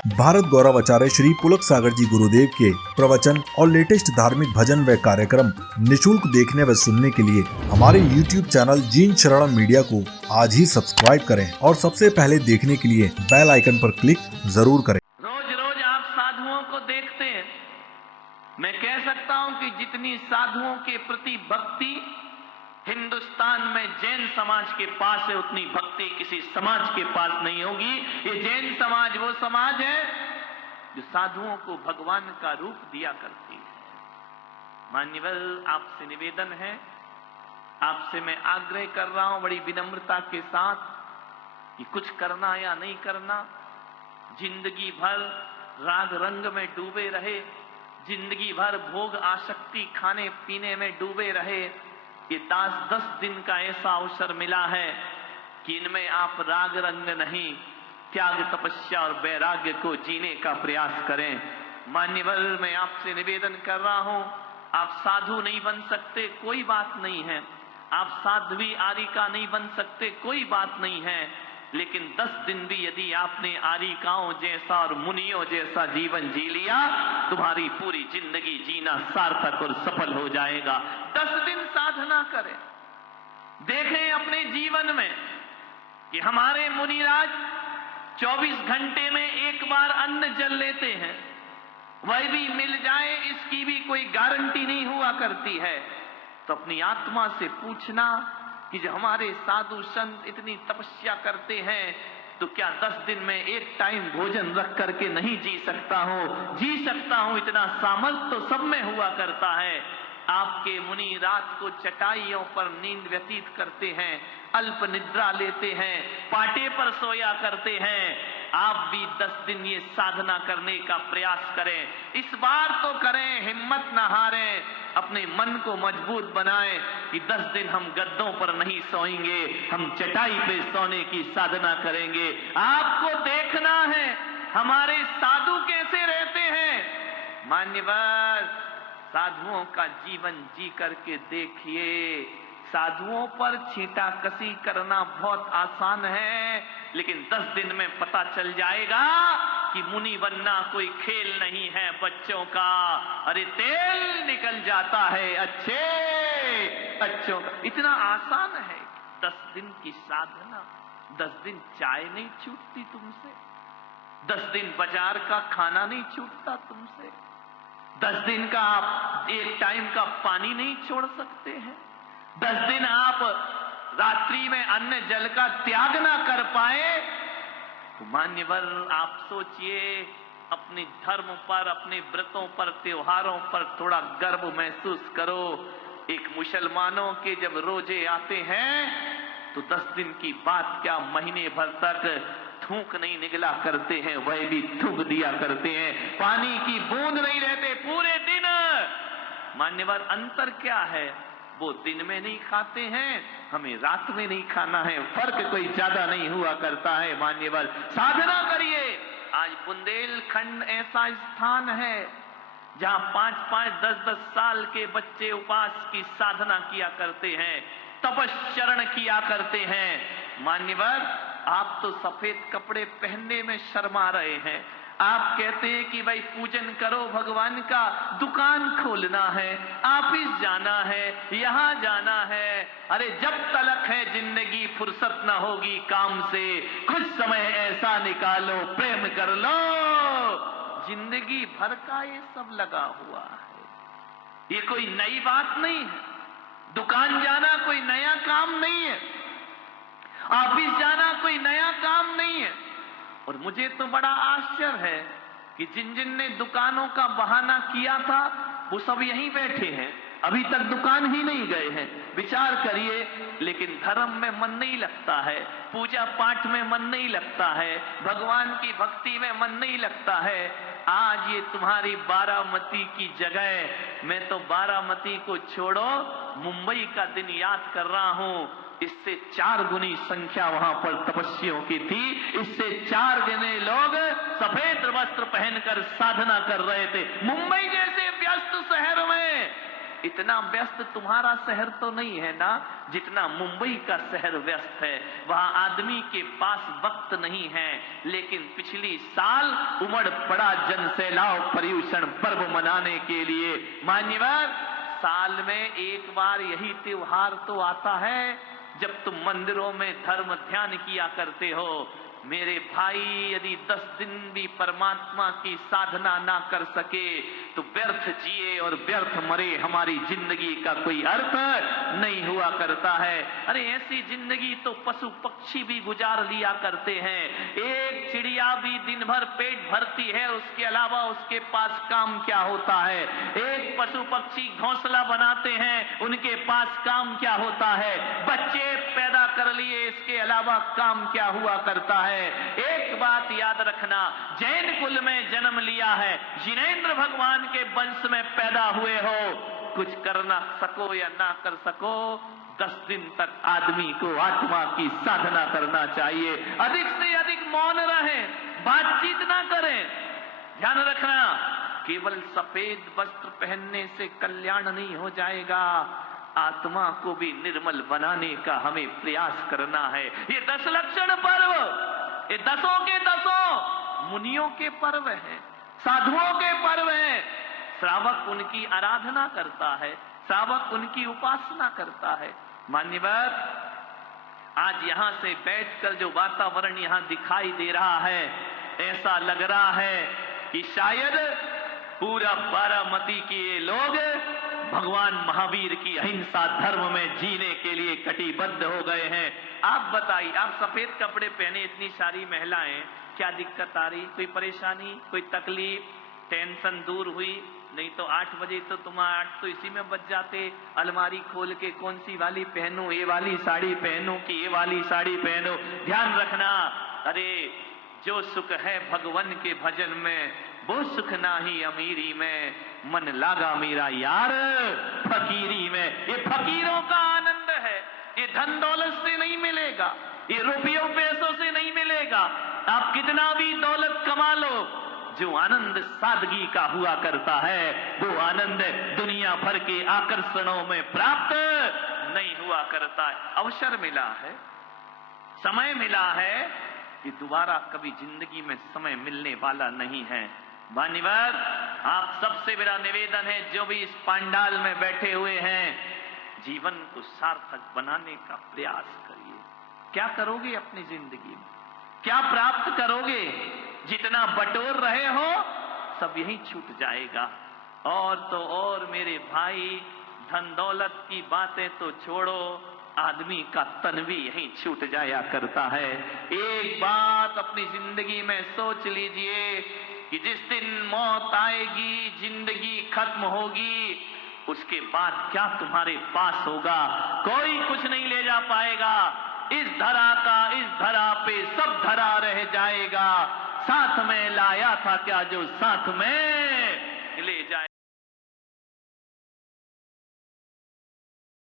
भारत गौरव आचार्य श्री पुलक सागर जी गुरुदेव के प्रवचन और लेटेस्ट धार्मिक भजन व कार्यक्रम निशुल्क देखने व सुनने के लिए हमारे YouTube चैनल जीन शरणम मीडिया को आज ही सब्सक्राइब करें और सबसे पहले देखने के लिए बेल आइकन पर क्लिक जरूर करें। रोज रोज आप साधुओं को देखते हैं। मैं कह सकता हूं कि जितनी साधुओं के प्रति भक्ति हिंदुस्तान में जैन समाज के पास है, उतनी भक्ति किसी समाज के पास नहीं होगी। ये जैन समाज वो समाज है जो साधुओं को भगवान का रूप दिया करती है। मान्यवर, आपसे निवेदन है, आपसे मैं आग्रह कर रहा हूं बड़ी विनम्रता के साथ कि कुछ करना या नहीं करना, जिंदगी भर राग रंग में डूबे रहे, जिंदगी भर भोग आसक्ति खाने पीने में डूबे रहे, ये 10 दिन का ऐसा अवसर मिला है कि इनमें आप राग रंग नहीं, त्याग तपस्या और वैराग्य को जीने का प्रयास करें। मान्यवर, मैं आपसे निवेदन कर रहा हूं, आप साधु नहीं बन सकते, कोई बात नहीं है। आप साध्वी आरिका नहीं बन सकते, कोई बात नहीं है। लेकिन 10 दिन भी यदि आपने आरिकाओं जैसा और मुनियों जैसा जीवन जी लिया, तुम्हारी पूरी जिंदगी जीना सार्थक और सफल हो जाएगा। 10 दिन साधना करें, देखें अपने जीवन में कि हमारे मुनिराज 24 घंटे में एक बार अन्न जल लेते हैं, वह भी मिल जाए इसकी भी कोई गारंटी नहीं हुआ करती है। तो अपनी आत्मा से पूछना कि जो हमारे साधु संत इतनी तपस्या करते हैं, तो क्या 10 दिन में एक टाइम भोजन रख करके नहीं जी सकता हूं? जी सकता हूं, इतना सामर्थ्य तो सब में हुआ करता है। आपके मुनि रात को चटाइयों पर नींद व्यतीत करते हैं, अल्प निद्रा लेते हैं, पाटे पर सोया करते हैं। आप भी 10 दिन ये साधना करने का प्रयास करें। इस बार तो करें, हिम्मत न हारें, अपने मन को मजबूत बनाएं कि 10 दिन हम गद्दों पर नहीं सोएंगे, हम चटाई पे सोने की साधना करेंगे। आपको देखना है हमारे साधु कैसे रहते हैं। मान्यवर, साधुओं का जीवन जी करके देखिए। साधुओं पर छींटाकशी करना बहुत आसान है, लेकिन 10 दिन में पता चल जाएगा कि मुनि बनना कोई खेल नहीं है बच्चों का। अरे तेल निकल जाता है अच्छों का, इतना आसान है। 10 दिन की साधना, 10 दिन चाय नहीं छूटती तुमसे, 10 दिन बाजार का खाना नहीं छूटता तुमसे, 10 दिन का आप एक टाइम का पानी नहीं छोड़ सकते हैं, 10 दिन आप रात्रि में अन्न जल का त्याग ना कर पाए। तो मान्यवर, आप सोचिए, अपने धर्म पर, अपने व्रतों पर, त्योहारों पर थोड़ा गर्व महसूस करो। एक मुसलमानों के जब रोजे आते हैं तो 10 दिन की बात क्या, महीने भर तक थूक नहीं निगला करते हैं, वह भी थूक दिया करते हैं, पानी की बूंद नहीं रहते पूरे दिन। मान्यवर, अंतर क्या है? वो दिन में नहीं खाते हैं, हमें रात में नहीं खाना है, फर्क कोई ज्यादा नहीं हुआ करता है। मान्यवर, साधना करिए। आज बुंदेलखंड ऐसा स्थान है जहां 5-5, 10-10 साल के बच्चे उपवास की साधना किया करते हैं, तपश्चरण किया करते हैं। मान्यवर, आप तो सफेद कपड़े पहनने में शर्मा रहे हैं। आप कहते हैं कि भाई पूजन करो भगवान का, दुकान खोलना है, ऑफिस जाना है, यहां जाना है। अरे जब तलक है जिंदगी फुर्सत ना होगी काम से, कुछ समय ऐसा निकालो प्रेम कर लो। जिंदगी भर का ये सब लगा हुआ है, ये कोई नई बात नहीं है। दुकान जाना कोई नया काम नहीं है, ऑफिस जाना कोई नया काम नहीं है। और मुझे तो बड़ा आश्चर्य है कि जिन जिन ने दुकानों का बहाना किया था वो सब यहीं बैठे हैं, अभी तक दुकान ही नहीं गए हैं। विचार करिए, लेकिन धर्म में मन नहीं लगता है, पूजा पाठ में मन नहीं लगता है, भगवान की भक्ति में मन नहीं लगता है। आज ये तुम्हारी बारामती की जगह, मैं तो बारामती को छोड़ो मुंबई का दिन याद कर रहा हूं। इससे 4 गुनी संख्या वहां पर तपस्वियों की थी, इससे 4 गुने लोग सफेद वस्त्र पहनकर साधना कर रहे थे। मुंबई जैसे व्यस्त शहर में इतना व्यस्त तुम्हारा शहर तो नहीं है ना जितना मुंबई का शहर व्यस्त है। वहां आदमी के पास वक्त नहीं है, लेकिन पिछली साल उमड़ पड़ा जन सैलाब पर्यूषण पर्व मनाने के लिए। मान्यवर, साल में एक बार यही त्योहार तो आता है जब तुम मंदिरों में धर्म ध्यान किया करते हो। मेरे भाई, यदि 10 दिन भी परमात्मा की साधना ना कर सके तो व्यर्थ जिए और व्यर्थ मरे हमारी जिंदगी का कोई अर्थ नहीं हुआ करता है। अरे ऐसी जिंदगी तो पशु पक्षी भी गुजार लिया करते हैं। एक चिड़िया भी दिन भर पेट भरती है, उसके अलावा उसके पास काम क्या होता है। एक पशु पक्षी घोंसला बनाते हैं, उनके पास काम क्या होता है। बच्चे पैदा कर लिए, इसके अलावा काम क्या हुआ करता है। एक बात याद रखना, जैन कुल में जन्म लिया है, जिनेंद्र भगवान के वंश में पैदा हुए हो, कुछ करना सको या ना कर सको, 10 दिन तक आदमी को आत्मा की साधना करना चाहिए। अधिक से अधिक मौन रहें, बातचीत ना करें। ध्यान रखना, केवल सफेद वस्त्र पहनने से कल्याण नहीं हो जाएगा, आत्मा को भी निर्मल बनाने का हमें प्रयास करना है। ये 10 लक्षण पर्व, ये 10 के 10 मुनियों के पर्व हैं, साधुओं के पर्व हैं। श्रावक उनकी आराधना करता है, श्रावक उनकी उपासना करता है। मान्यवर, आज यहां से बैठकर जो वातावरण यहां दिखाई दे रहा है, ऐसा लग रहा है कि शायद पूरा बारामती के ये लोग भगवान महावीर की अहिंसा धर्म में जीने के लिए कटिबद्ध हो गए हैं। आप बताइए, आप सफेद कपड़े पहने इतनी सारी महिलाएं, क्या दिक्कत आ रही? कोई परेशानी, कोई तकलीफ, टेंशन दूर हुई? नहीं तो 8 बजे तो तुम्हारा 8 तो इसी में बच जाते। अलमारी खोल के कौन सी वाली पहनूं, ये वाली साड़ी पहनूं कि ये वाली साड़ी पहनूं। ध्यान रखना, अरे जो सुख है भगवान के भजन में, वो सुख नाही अमीरी में, मन लागा मेरा यार फकीरी में। ये फकीरों का आनंद है, ये धन दौलत से नहीं मिलेगा, ये रुपयों पैसों से नहीं मिलेगा। आप कितना भी दौलत कमा लो, जो आनंद सादगी का हुआ करता है, वो आनंद दुनिया भर के आकर्षणों में प्राप्त नहीं हुआ करता है। अवसर मिला है, समय मिला है, ये दोबारा कभी जिंदगी में समय मिलने वाला नहीं है। मान्यवर, आप सबसे मेरा निवेदन है, जो भी इस पंडाल में बैठे हुए हैं, जीवन को सार्थक बनाने का प्रयास करिए। क्या करोगे अपनी जिंदगी में, क्या प्राप्त करोगे? जितना बटोर रहे हो सब यही छूट जाएगा। और तो और मेरे भाई, धन दौलत की बातें तो छोड़ो, आदमी का तन भी यहीं छूट जाया करता है। एक बात अपनी जिंदगी में सोच लीजिए कि जिस दिन मौत आएगी, जिंदगी खत्म होगी, उसके बाद क्या तुम्हारे पास होगा? कोई कुछ नहीं ले जा पाएगा। इस धरा का इस धरा पे सब धरा रह जाएगा। साथ में लाया था क्या जो साथ में ले जाए।